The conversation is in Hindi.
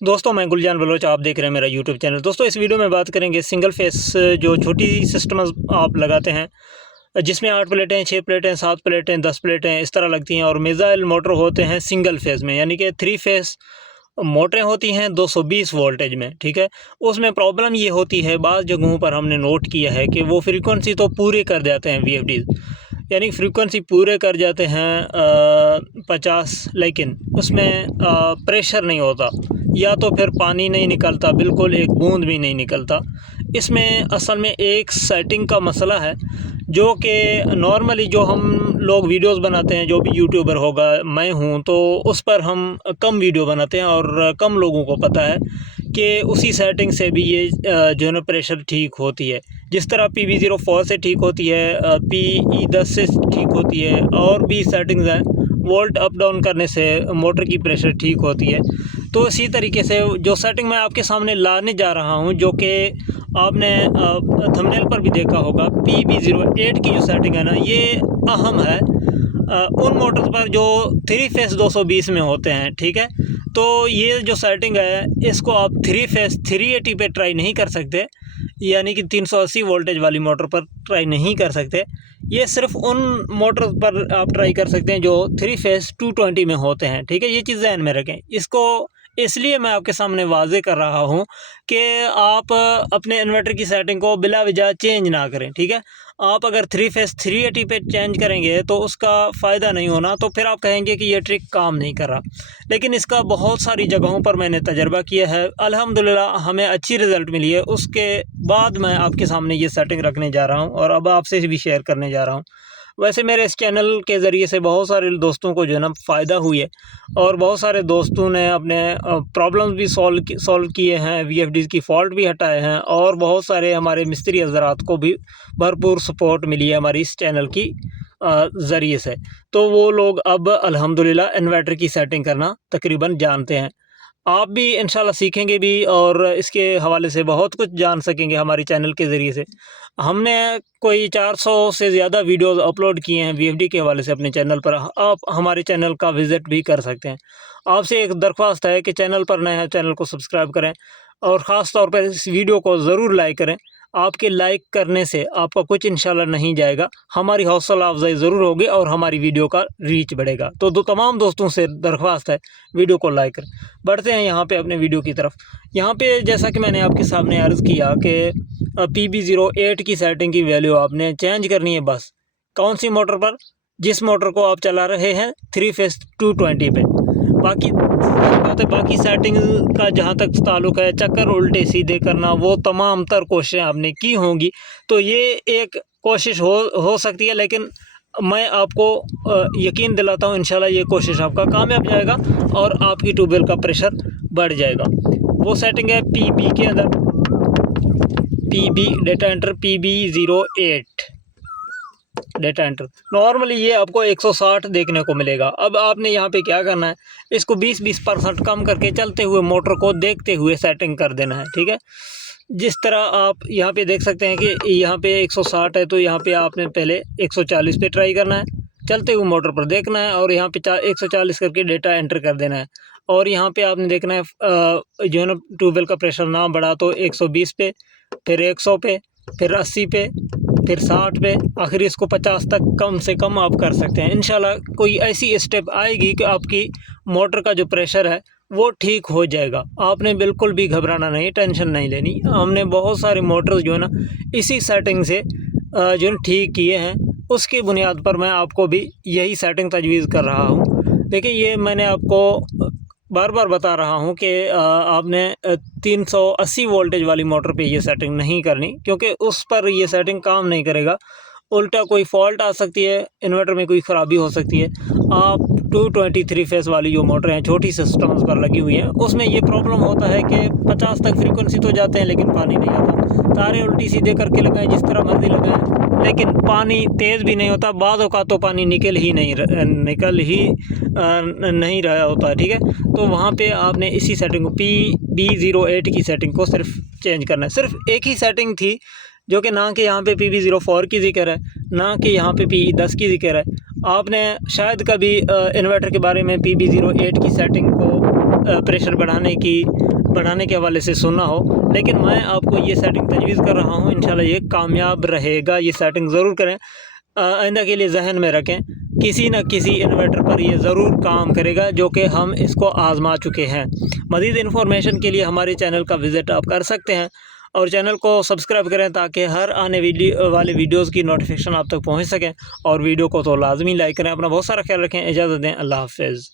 दोस्तों मैं गुलजान बलोच, आप देख रहे हैं मेरा यूट्यूब चैनल। दोस्तों इस वीडियो में बात करेंगे सिंगल फेस जो छोटी सिस्टम आप लगाते हैं, जिसमें 8 प्लेटें, 6 प्लेटें, 7 प्लेटें, 10 प्लेटें इस तरह लगती हैं। और मिसाइल मोटर होते हैं सिंगल फेस में, यानी कि 3 फेस मोटरें होती हैं 220 वोल्टेज में। ठीक है, उसमें प्रॉब्लम ये होती है, बाज़ जगहों पर हमने नोट किया है कि वो फ्रीक्वेंसी तो पूरे कर जाते हैं VFD, यानी फ्रीक्वेंसी पूरे कर जाते हैं 50, लेकिन उसमें प्रेशर नहीं होता, या तो फिर पानी नहीं निकलता, बिल्कुल एक बूंद भी नहीं निकलता। इसमें असल में एक सेटिंग का मसला है, जो कि नॉर्मली जो हम लोग वीडियोस बनाते हैं, जो भी यूट्यूबर होगा, मैं हूँ, तो उस पर हम कम वीडियो बनाते हैं और कम लोगों को पता है कि उसी सेटिंग से भी ये जो है ना प्रेशर ठीक होती है। जिस तरह PB04 से ठीक होती है, PE10 से ठीक होती है, और भी सेटिंग्स हैं, वोल्ट अप डाउन करने से मोटर की प्रेशर ठीक होती है। तो इसी तरीके से जो सेटिंग मैं आपके सामने लाने जा रहा हूं, जो कि आपने थंबनेल पर भी देखा होगा, PB08 की जो सेटिंग है ना, ये अहम है उन मोटर्स पर जो 3 फेस 220 में होते हैं। ठीक है, तो ये जो सेटिंग है, इसको आप 3 फेस 380 पे ट्राई नहीं कर सकते, यानी कि 380 वोल्टेज वाली मोटर पर ट्राई नहीं कर सकते। ये सिर्फ उन मोटर पर आप ट्राई कर सकते हैं जो 3 फेस 220 में होते हैं। ठीक है, ये चीज़ ध्यान में रखें। इसको इसलिए मैं आपके सामने वाजे कर रहा हूँ कि आप अपने इन्वर्टर की सेटिंग को बिला वजह चेंज ना करें। ठीक है, आप अगर 3 फेस 380 पे चेंज करेंगे तो उसका फ़ायदा नहीं होना, तो फिर आप कहेंगे कि ये ट्रिक काम नहीं कर रहा। लेकिन इसका बहुत सारी जगहों पर मैंने तजर्बा किया है, अल्हम्दुलिल्लाह हमें अच्छी रिज़ल्ट मिली है। उसके बाद मैं आपके सामने ये सेटिंग रखने जा रहा हूँ और अब आपसे भी शेयर करने जा रहा हूँ। वैसे मेरे इस चैनल के ज़रिए से बहुत सारे दोस्तों को जो है ना फ़ायदा हुई है, और बहुत सारे दोस्तों ने अपने प्रॉब्लम्स भी सॉल्व किए हैं, VFD की फ़ॉल्ट भी हटाए हैं, और बहुत सारे हमारे मिस्त्री हज़रात को भी भरपूर सपोर्ट मिली है हमारी इस चैनल की ज़रिए से। तो वो लोग अब अल्हम्दुलिल्लाह इन्वर्टर की सेटिंग करना तकरीबन जानते हैं। आप भी इंशाल्लाह सीखेंगे भी, और इसके हवाले से बहुत कुछ जान सकेंगे हमारे चैनल के ज़रिए से। हमने कोई 400 से ज़्यादा वीडियोस अपलोड किए हैं VFD के हवाले से अपने चैनल पर। आप हमारे चैनल का विज़िट भी कर सकते हैं। आपसे एक दरख्वास्त है कि चैनल पर नए हैं, चैनल को सब्सक्राइब करें, और ख़ास तौर पर इस वीडियो को ज़रूर लाइक करें। आपके लाइक करने से आपका कुछ इंशाल्लाह नहीं जाएगा, हमारी हौसला अफजाई ज़रूर होगी और हमारी वीडियो का रीच बढ़ेगा। तो तमाम दोस्तों से दरख्वास्त है, वीडियो को लाइक करें। बढ़ते हैं यहाँ पे अपने वीडियो की तरफ। यहाँ पे जैसा कि मैंने आपके सामने अर्ज़ किया कि PB08 की सेटिंग की वैल्यू आपने चेंज करनी है बस। कौन सी मोटर पर? जिस मोटर को आप चला रहे हैं 3 फेस 220 पे। बाकी सेटिंग का जहाँ तक ताल्लुक़ है, चक्कर उल्टे सीधे करना, वो तमाम तर कोशिशें आपने की होंगी। तो ये एक कोशिश हो सकती है, लेकिन मैं आपको यकीन दिलाता हूँ इंशाल्लाह ये कोशिश आपका कामयाब जाएगा और आपकी ट्यूबवेल का प्रेशर बढ़ जाएगा। वो सेटिंग है PB के अंदर, PB data enter PB08 data enter. Normally ये आपको 160 देखने को मिलेगा। अब आपने यहाँ पे क्या करना है, इसको 20% कम करके चलते हुए मोटर को देखते हुए सेटिंग कर देना है। ठीक है, जिस तरह आप यहाँ पे देख सकते हैं कि यहाँ पे 160 है, तो यहाँ पे आपने पहले 140 पे ट्राई करना है, चलते हुए मोटर पर देखना है, और यहाँ पे 140 करके डेटा एंटर कर देना है। और यहाँ पे आपने देखना है जो है ना ट्यूबवेल का प्रेशर ना बढ़ा तो 120 पे, फिर 100 पे, फिर 80 पे, फिर 60 पे, आखिर इसको 50 तक कम से कम आप कर सकते हैं। इंशाल्लाह कोई ऐसी स्टेप आएगी कि आपकी मोटर का जो प्रेशर है वो ठीक हो जाएगा। आपने बिल्कुल भी घबराना नहीं, टेंशन नहीं लेनी। हमने बहुत सारे मोटर्स जो है ना इसी सेटिंग से जो है ठीक किए हैं। उसकी बुनियाद पर मैं आपको भी यही सेटिंग तजवीज़ कर रहा हूँ। देखिए, ये मैंने आपको बार बार बता रहा हूँ कि आपने 380 वोल्टेज वाली मोटर पे ये सेटिंग नहीं करनी, क्योंकि उस पर ये सेटिंग काम नहीं करेगा। उल्टा कोई फॉल्ट आ सकती है, इन्वर्टर में कोई ख़राबी हो सकती है। आप 223 फेस वाली जो मोटर हैं, छोटी सिस्टम्स पर लगी हुई हैं, उसमें ये प्रॉब्लम होता है कि 50 तक फ्रीक्वेंसी तो जाते हैं लेकिन पानी नहीं आता। तारे उल्टी सीधे करके लगाएं, जिस तरह मर्जी लगाएं, लेकिन पानी तेज़ भी नहीं होता। बाद औक़ात तो पानी निकल ही नहीं रहा होता। ठीक है, तो वहाँ पे आपने इसी सेटिंग को PB08 की सेटिंग को सिर्फ चेंज करना है। सिर्फ एक ही सेटिंग थी, जो कि ना कि यहाँ पे PB04 की ज़िक्र है, ना कि यहाँ पे PE10 की ज़िक्र है। आपने शायद कभी इन्वर्टर के बारे में PB08 की सेटिंग को प्रेशर बढ़ाने के हवाले से सुनना हो, लेकिन मैं आपको ये सेटिंग तजवीज़ कर रहा हूँ। इंशाल्लाह ये कामयाब रहेगा, ये सेटिंग ज़रूर करें। आइंदा के लिए जहन में रखें, किसी न किसी इन्वर्टर पर ये ज़रूर काम करेगा, जो कि हम इसको आज़मा चुके हैं। मज़ीद इन्फॉर्मेशन के लिए हमारे चैनल का विज़िट आप कर सकते हैं और चैनल को सब्सक्राइब करें ताकि हर आने वाले वीडियोज़ की नोटिफिकेशन आप तक पहुँच सकें। और वीडियो को तो लाजमी लाइक करें। अपना बहुत सारा ख्याल रखें। इजाज़त दें। अल्लाह हाफ़िज़।